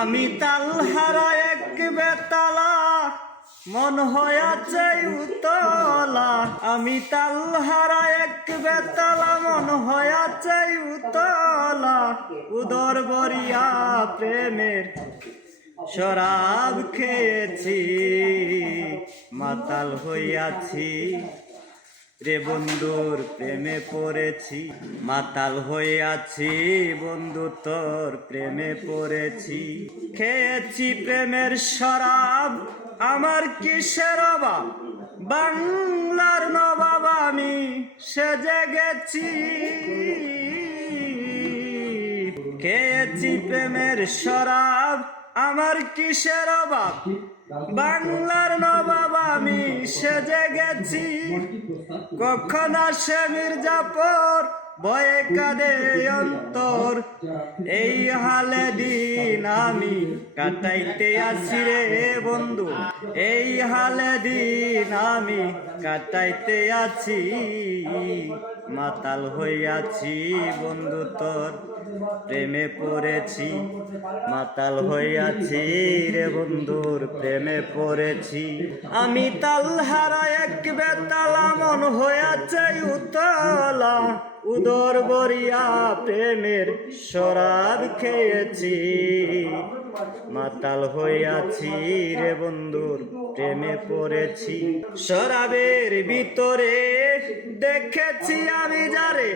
আমি তালহারা এক বেতালা মন হয়াছে উতলা। আমি তালহারা এক বেতালা মন হয়াছে উতলা। উদর বরিয়া প্রেমের শরাব খেয়েছি, মাতাল হইয়াছি রে বন্ধুর প্রেমে পড়েছি। মাতাল হইয়াছি বন্ধু তোর প্রেমে পড়েছি। খেয়েছি প্রেমের শরাব, আমার কিসের অভাব, বাংলার নবাব আমি সেজে গেছি। খেয়েছি প্রেমের শরাব, আমার কিসের অভাব, বাংলার নবাব আমি সেজে গেছি। কখন আসে মির্জাপুর ভয়ে কাঁদে অন্তর, এই হালে দিন আমি কাটাইতে আসি রে বন্ধু, এই হালে দিন আমি কাটাইতে আছি। মাতাল হইয়াছি বন্ধু তোর প্রেমে পড়েছি, মাতাল হইয়াছি রে বন্ধুর প্রেমে পড়েছি। আমি তালহারা এক বেতালা মন হইয়াছে উতলা। উদর বরিয়া প্রেমের শরাব খেয়েছি, মাতাল হইয়াছি রে বন্ধুর প্রেমে পড়েছি। শরাবের ভিতরে দেখেছি আমি যারে,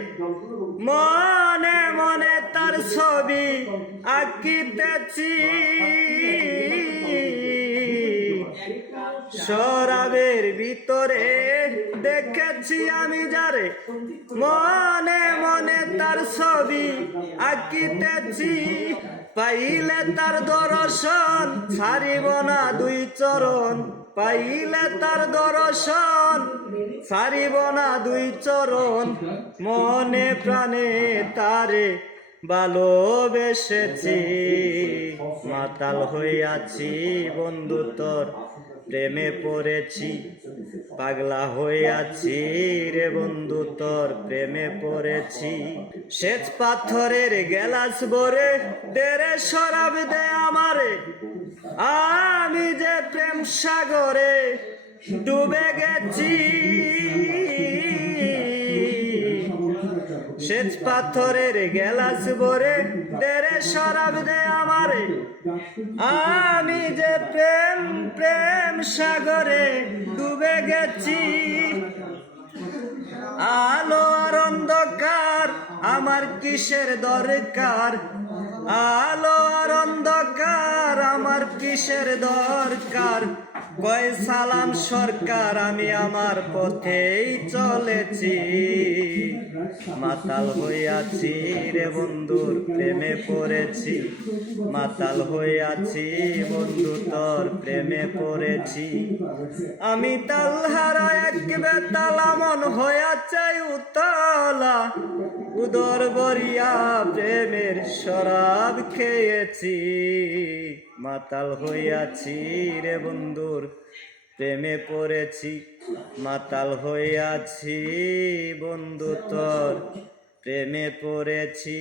মনে মনে তার ছবি আঁকিতেছি। শরাবের ভিতরে দেখেছি আমি যারে, মনে মনে তার ছবি আঁকিতেছি। পাইলে তার দর্শন ছাড়িব না দুই চরণ, পাইলে তার দর্শন ছাড়িব না দুই চরণ। মনে প্রাণে তারে ভালোবেসেছি, মাতাল হইয়াছি বন্ধু তোর প্রেমে পড়েছি। পাগলা হইয়াছি রে বন্ধু তোর প্রেমে পড়েছি। সেচ পাথরের গেলাস ভরে দেরে শরাব দে আমারে, আমি যে প্রেম সাগরে ডুবে গেছি। সেচ পাথরের গেলাস ভরে দেরে শরাব দে আমারে, আমি যে প্রেম প্রেম সাগরে ডুবে গেছি। আলো আর অন্ধকার আমার কিসের দরকার, আলো আর অন্ধকার আমার কিসের দরকার। কয় সালাম সরকার আমি আমার পথেই চলেছি, মাতাল হইয়াছি রে বন্ধুর প্রেমে পড়েছি। মাতাল হইয়াছি বন্ধু তোর প্রেমে পড়েছি। আমি তালহারা এক বেতালা মন হইয়াছে উতলা। উদর বরিয়া প্রেমের শরাব খেয়েছি, মাতাল হইয়াছি রে বন্ধুর প্রেমে পড়েছি। মাতাল হইয়াছি বন্ধু তোর প্রেমে পড়েছি।